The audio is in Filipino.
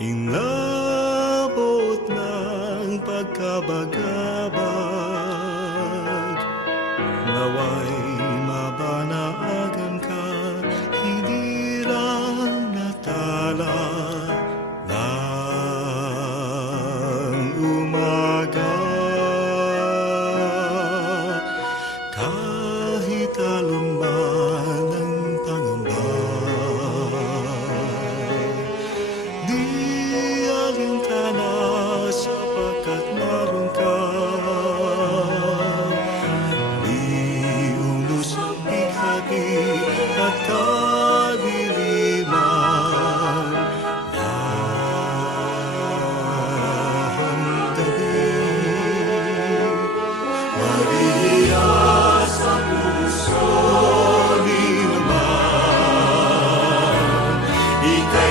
Inabot ng pagkabagal